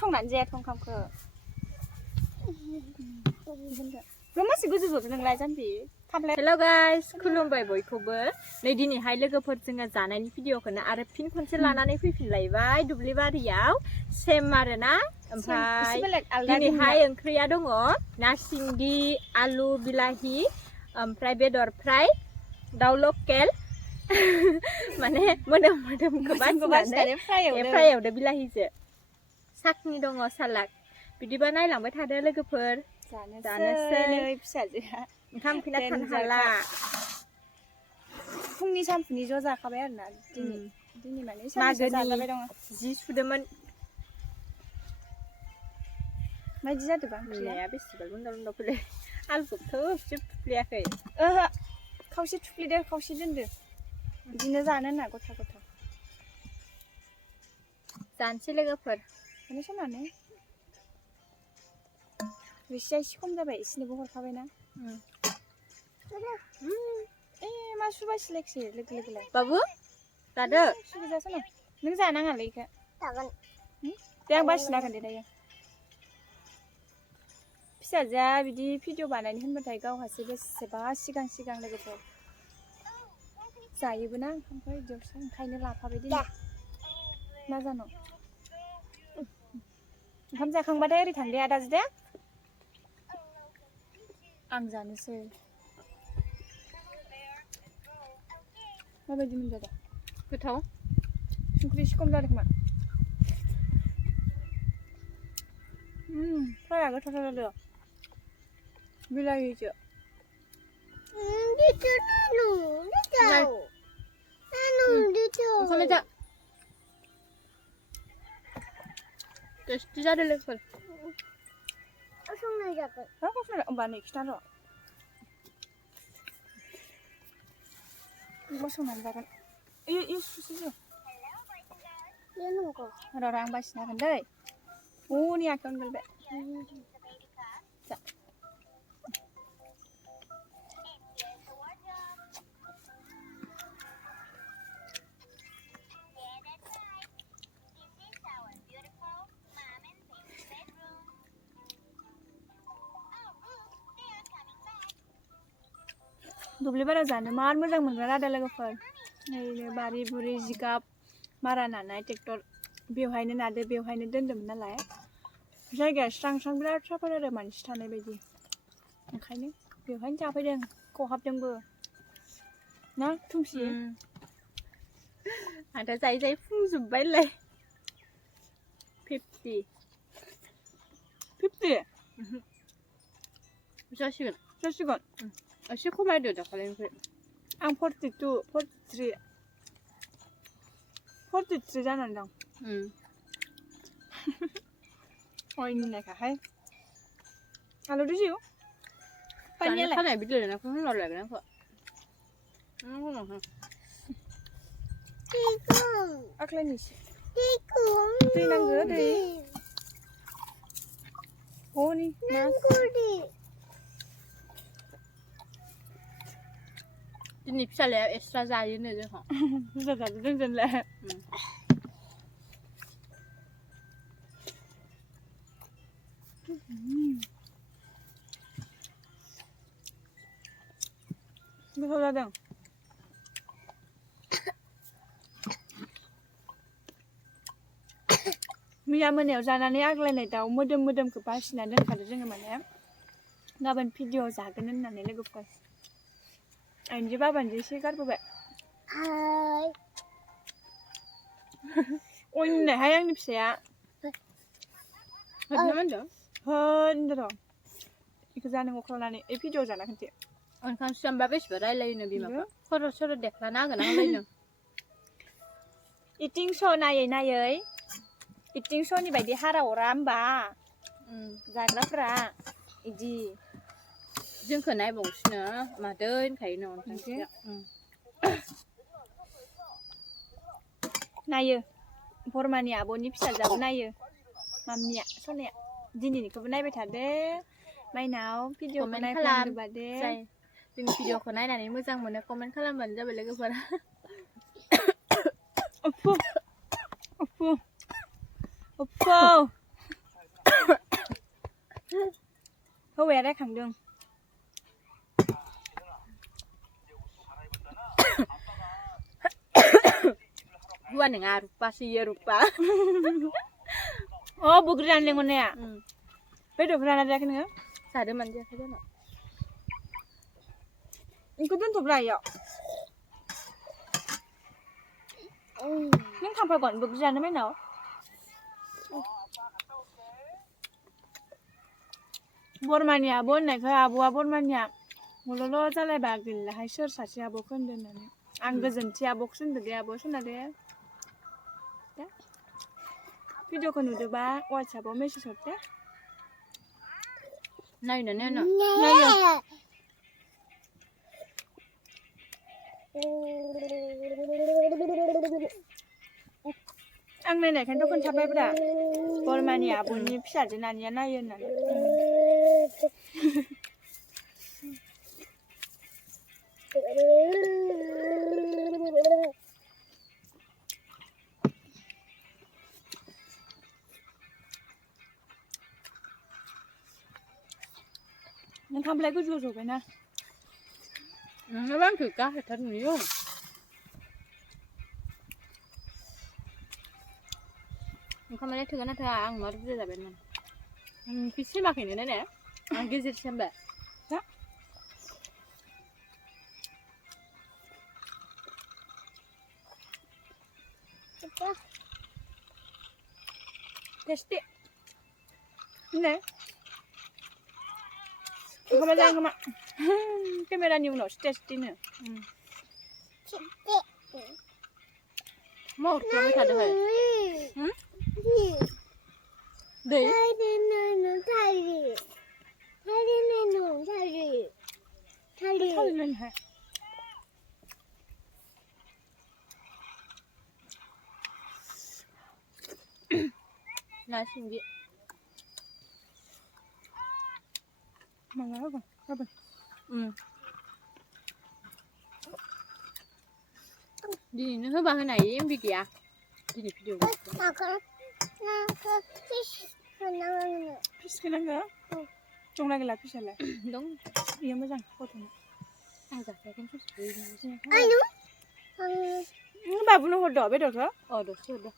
संनानै जायाथ' ओंखामखौ मा मासि गोजौ ज'दों नोंलाय जाम्बि हेल' गाइस खुलुमबाय बयखौबो नै दिनैहाय लोगोफोर जोङो जानायनि भिडिअखौनो आरो फिन खनसे लानानै फैफिनलायबाय दुब्लि बारियाव सेम आरोना ओमफ्राय दिनैहाय ओंख्रिया दङ ना सिंगि आलु बिलाहि ओमफ्राय बेदर फ्राय दाउ लकेल माने मोदोमखौ बासिनानै फ्राय एवदो बिलाहिजों साखनि दङ सालाद बिदिबा नायलांबाय थादो लोगोफोर जानोसै फिसाजोआ ओंखाम उखैना थानो हाला फुंनि सानफुनि ज' जाखाबाय आरोना दिनै माने सानसे जाजाबाय दङ जि सुदोंमोन मायदि जादोंबा ओंख्रिया बेसेबां लुन्दा लुन्दा फैलाय आलुखौ थोबसेबो थुफ्लेयाखै ओहो खावसे थुफ्लेदो खावसे दोनदो बिदिनो जानो होनना गथा गथा जानोसै लोगोफोर माने सनानै रोसिया एसे खम जाबाय एसेनोबो हरखाबायना मा सुबाय सिलेक्सि लोगो लोगोलाय बाबु जादो सुगोजासोनो नों जानाङालै इखो जागोन दे आं बासिना होगोन दे दायो फिसाजोआ बिदि भिडिअ बानायनो होनबाथाय गावहासो बेसेबा सिगां लोगोफोर जायोबो ना ओंखामखौ बिदियावसो ओंखायनो लाफाबाय दिनै मा जानो ओंखाम जाखांबाथाय ओरै थांदे आदाजो दे आं जानोसै माबायदि मोनजादों गोथाव संख्रि एसे खम जादों खोमा फ्राया गोथाव जादों बिलाहिजों टेस्टि जादों लोगोफोर संनाय जागोन होमबा नै खिथा र' संनानै जागोन सुसो र' आं बासिना होगोन दै ह'नि आखायावनो गोलैबाय जा दुब्लि बारा जानो मार मोजां मोनग्रा आदा लोगोफोर ओरैनो बारि बुरि जिगाब मारा नानाय ट्रेक्टर बेवहायनो नादो बेवहायनो दोन्दोंमोन नालाय जायगाया स्रां स्रां बिराद साफा जादों मानसि थानाय बायदि ओंखायनो बेवहायनो जाफैदों खहाबदोंबो ना थुमसि आदा जायै जायै फुंजोब्बायलाय 50 जासिगोन एसे खमायदो दाखालिनिफ्राय आं 42 43 जानानै दं अयनि नायखाहाय आलु दिजिउ पानियालाय खानाय बिदिनो ना फुं हर लागोन आंखौ आख्लायनिसो दै नांगौ दै ह'नि दिनै फिसालाया एक्सट्रा जायोनो जोंहा बुरजा जादो जोंजोंलाय गोथाव जादों मैया मोनायाव जानानै आग्लायनाय दाउ मोदोमखौ बासिना दोनखादो जोङो माने गाबोन भिडिअ जागोन होननानै लोगोफोर आइनजो बाबानिजो एसे गारबोबाय अयनायहाय आंनि फिसाया होनदों होनदों र' बेखौ जानांगौ खालामनानै भिडिअ जाना खोन्थि ओंखाम सुआमबा बेसेबा रायलायोनो बिमाखौ खर' देख्लाना होगोन आंलायनो इटिं श' नायै इटिं श'नि बायदि हारा अरा होमबा जाग्राफ्रा इदि जोंखौ नायबावसिनो मादो होनखायो न' नायो बरमानि आब'नि फिसाजोआबो नायो मामिया सनाया दिनैनिखौबो नायबाय थादो माइनाव भिडिअखौ नायफ्लांदोबा दे जोंनि भिडिअखौ नायनानै मोजां मोनो कमेन्ट खालामबानो जाबाय लोगोफोरा अफु เขาแหวะได้ขังเดิง Gua dengar rupa sih ya rupa. Oh bukan lengan ya bedo kerana ada kena Sada manja saja nak. Ikut tuh beraya nhưng không phải còn vực ra nó mới nấu bốn man nhà bốn này khơi abu bốn man nhà một lô ra lại bà gửi là hai sơ sạch chia bốc hơn đơn này ăn cái dần chia bốc xin được chia bốc xin là đấy video còn được ba qua chả bố mấy sốt đấy Này nè nè nè. này rồi ăn này này khánทุกคนชอบแบบด่าบอลมาเนี่ยบนนี้พี่ชายจะนานยันน่าเย็นน่ะยังทำอะไรก็จู่ๆไปนะ Nó bán thử cá thì thật nhiều. Không phải thử nó thử ăn mà rất là bên mình. Fish mà cái này nè, ăn cái gì xem bẹ. Đó. Tasty. Này. Không phải không ạ. Camera nhiều nó tasty nữa. Một cái mới thật được hả? Đấy. Thôi lên hả? Nói xin gì? Mà ngáo rồi, các bạn. Đi nó ba cái này em bị kìa. Đi để video. Fish cái năng đó. Trong này là fish này. Đúng. Yên mới rằng, cô thằng. Ai giả cái con fish. Bà bunu hột đỏ biết được hả? Được chưa được.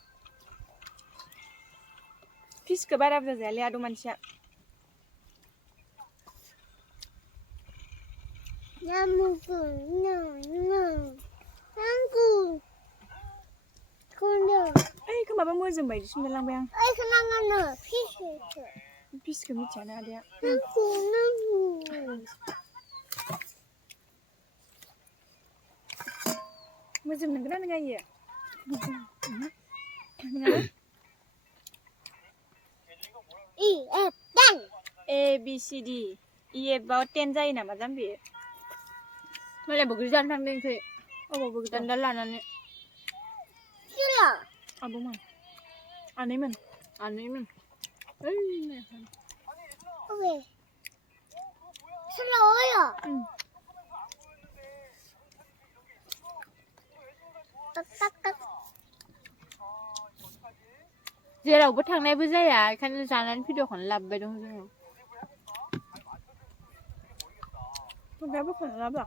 Fish cái bà đạp ra rẻ lea đồ man xạ. Ê, cái bà bà mua dùm bày đi xuống lang bang. Fish cái mít chả nào đấy ạ. Mua dùm đừng có nói ngay gì ạ. A, B, C, D. E, F, 10 giây nào mà dám bị. Mà lại một cái dân thằng bên thì Ô, bà dân đó là nó nè. À, bố mình. À, đấy mình. Anh ấy mình. Ê, mẹ. Giờ đầu bữa thằng này bây giờ à, khăn dàn lên video khoản làm bài đúng không? Con bé bức khẩn lắm à?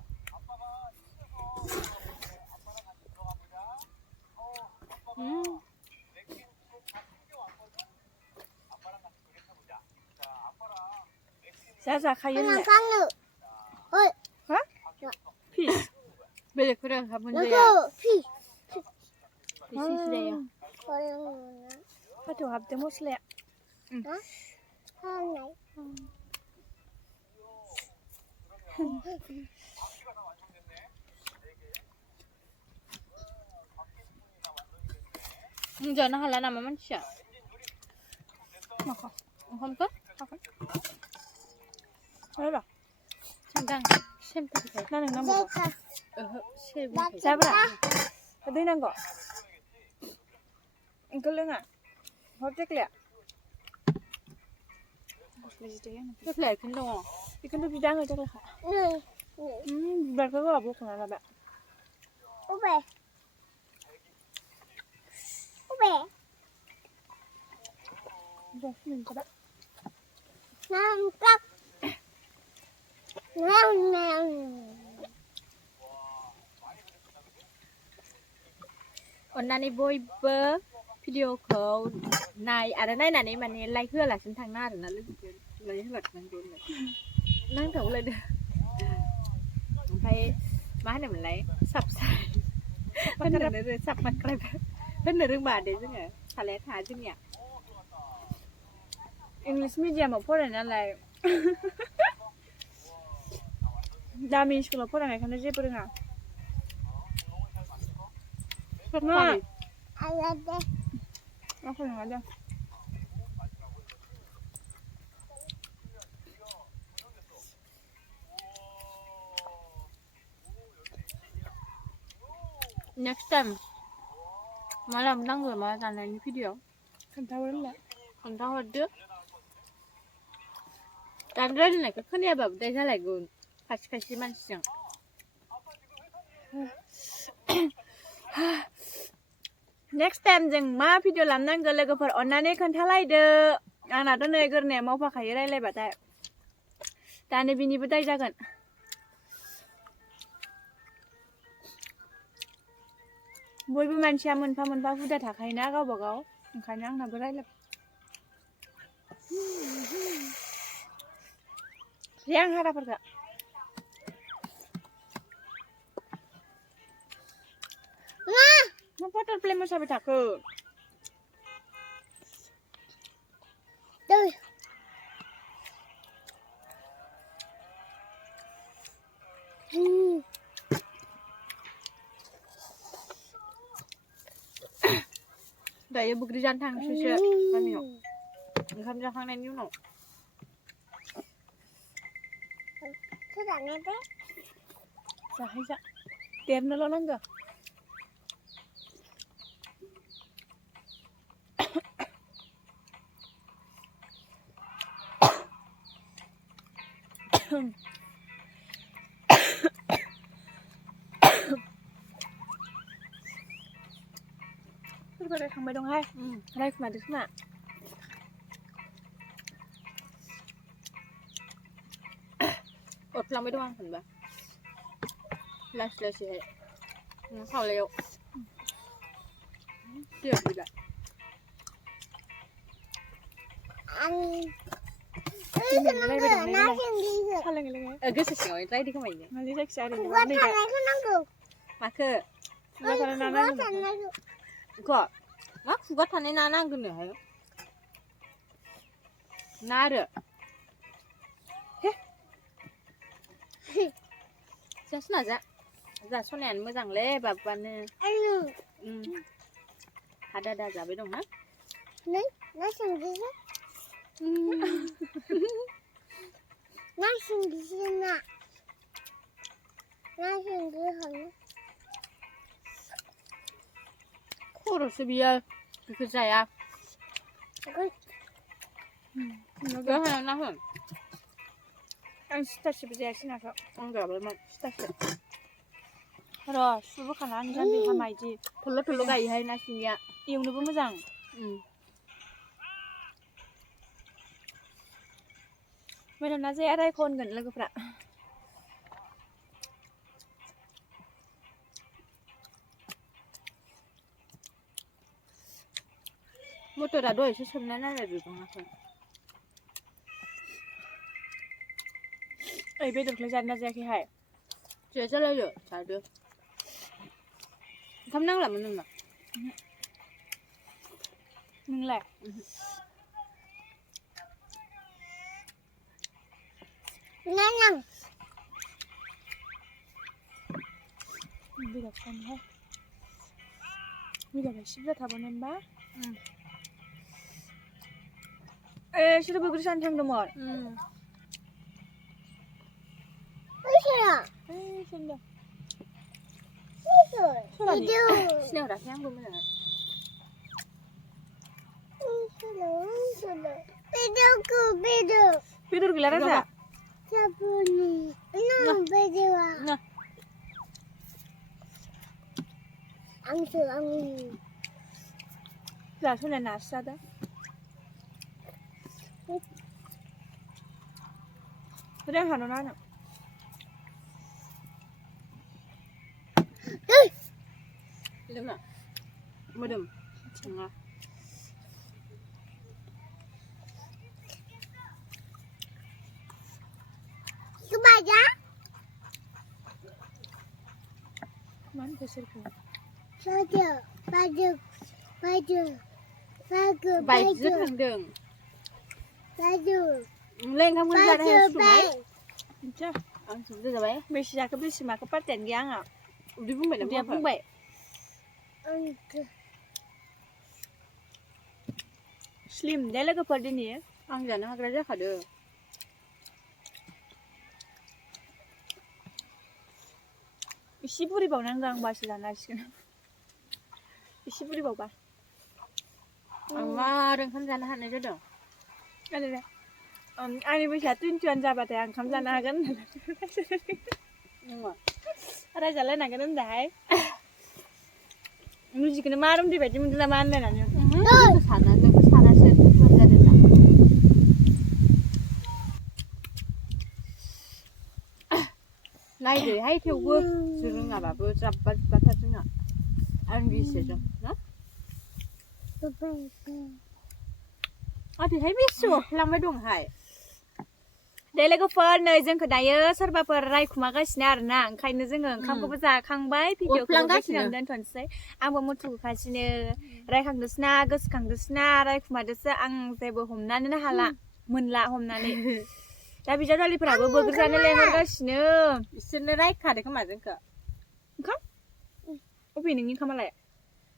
Giá khai yên nhẹ. Hả? Fish. Bây giờ cứ đang gặp vấn đề à? Fish đây à? Phải thử học tiếng một lẹ. Giờ nó hay là nằm mà mình sợ. Mà không. Không tốt. Đấy bảo. Xem thử. Nó đừng nằm một. Xem. Sao vậy? Ở đây đang gọi. Anh cứ lưng à? Hốt chắc lẹ. Rất lẹขึ้นđâu. Đi con đi đang rồi chắc là hả? Bạn có gọi bố của nó là bạn. Rồi, mình cho bạn. Nampak. Nam. अन्नानै बयबो भिडिअखौ नाय आरो नायनानै माने like होआलासिनो थांना आरोना लोगोफोर लाइक होलांनांगौ नांथावलायदो ओमफ्राय मा होनोमोनलाय साबस्क्राइब होननो रोंबा दे जोङो सालाया थाङा जोंनिया इंलिश मिडियामाव फरायनाय नालाय दामि स्कुलाव फरायनायखायनो जेबो रोङा मा Ada deh. aku nggak ada next time malam नांगौ मा जानायनि भिडिअ खोन्थाहरलाय खोन्थाहरदो दानि रायलायनायखौ खोनायाबाबो दाय जालायगोन खायसे मानसिजों नेक्स्ट टाइम जों मा भिडिअ लानांगौ लोगोफोर अन्नानै खोन्थालायदो आंनाथ' नै गोरनाया मावफाखायो रायलायबाथाय दानो बिनिबो दाय जागोन बयबो मानसिया मोनफा मोनफा हुदा थाखायोना गावबा गाव ओंखायनो आंनाबो रायलाय आं हाराफोरखौ मा बाटारफ्लाइ मोसाबाय थाखो Tuh. दायो बुग्रि जानो थांसैसो गामियाव ओंखाम जाखांनायनि उनाव Sudah nete. जाहैजा देरनोल' नांगौ सोरबा रायखांबाय दंहाय रायखुमादो खोमा अरफ्लांबाय दं आं होनबा लासैहाय खावलायाव दैयाव गैला गोसो सिङाव रायदो खोमायनो माने जायखिजाया ओरैनो Gua tanah itu nanggu. माखो खुगा थानाय Gua नानांगौ tanah itu. मा खुगा थानाय ना नांगोननोहाय ना आरो जासिना जा सनायानो मोजांलै बाबुआनो Anu. आदा जाबाय दं ना Nih, nasi bisa. Nasi bisa nak. Nasi bisa. खर'सो बियो बेखौ जाया होन ना होन आं सिथारसेबो जायासै नाखौ आं जाबायमोन सिथारसे र' सुबोखाना आं जानदि हामा इदि थल' गायोहाय ना सिंगिया एवनोबो मोजां मोजां ना जाया रायख' होनगोन लोगोफ्रा मटरा दहायसो सोमनाय नालाय बिबाङाखै ओइ बेदरखौलाय जादोंना जायाखैहाय जालायो जादो ओंखाम नांलामोन नोंना नोंलाय Nanang. बेदर संहाय बेदर एसे बुरजा थाबावनो होनबा सोरबा बोग्रि जानो थांदोंमोन Bisa. सोरदों Bisa. सोरानि सिनायहराखै आंबो मोजाङै Bisa. Bedoku bedo. बेदर गैला राजा Sabuni. Nah, bedo. Angsu. जोंहा सोरना नासो जादों ไม่ได้หาโดนัทอ่ะ ลืมอ่ะมาดื่มจังอ่ะ คือบ้าจ้ะ มันไปซื้อของ Baju. ใบซื้อทางเดิม Baju. เล่นข้ามกันได้ให้สุดไหม จ้า เอาสุดได้ไหม ไม่ใช่ก็ไม่ใช่มาก็ป้าแต่งยังอ่ะ ดิพุ่งไปน้ำ เดี๋ยว พุ่ พุ่ ง ง ไป ไปสลิมได้แล้วก็พอดีนี่ อังจันนะกระเจ้าขาเด้อ 이씨 부리 봐 난강 맛이잖아 지금 이씨 부리 봐 อังว่าเรื่องข้ามจันนะในเจ้าเด้อ 아니 아니 뭐 샷뜬 줄 잡아 대한 감자 나간 ยังว่า 알아 잘래 나가는데 누지 그는 마름 뒤 뱉지 문제 만내 나는 ภาษานั้นเป็นภาษานั้นเช่นมันจะเดิน 나이 들 하이 태우고 주는가 봐. 뭐 잡바 잡바 주나. 안 비슷해져. 나? 어디 해 비슷어. 랑 동하이 내 레고 펀 너희는 그 나여 서바 버라이 구마가시네 알나 오ंखायनो जोङो ओंखामखौबो जाखांबाय भिडिअखौ बेखिनियावनो दोनथ'नोसै आंबो मुथुखासिनो रायखांदोसना गोसोखांदोसना रायखुमादोसो आं जेबो हमनानैनो हाला मोनला हमनानै दा बिजावजालिफोराबो बोगोर जानो लेंहरगासिनो बिसोरनो रायखादो खोमा जोंखौ ओंखाम अबे नोंनि ओंखामालाय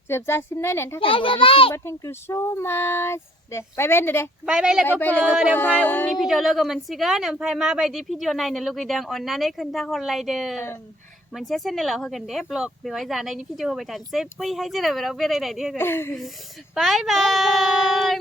जोबजासिम नायनायनि थाखाय बयनिसिमबो थेंक इउ स' माच दे बाय बाय दे बाय बाय लोगोफोर बाय बाय लोगोफोर। ओमफ्राय उननि भिडिअ लोगो मोनसिगोन ओमफ्राय माबायदि भिडिअ नायनो लुगैदों अननानै खोन्थाहरलायदो मोनसे चेनेलाव होगोन दे ब्लग बेवहाय जानायनि भिडिअ होबाय थानोसै बैहाय जेराव बेराव बेरायनायनि होगोन बाय बाय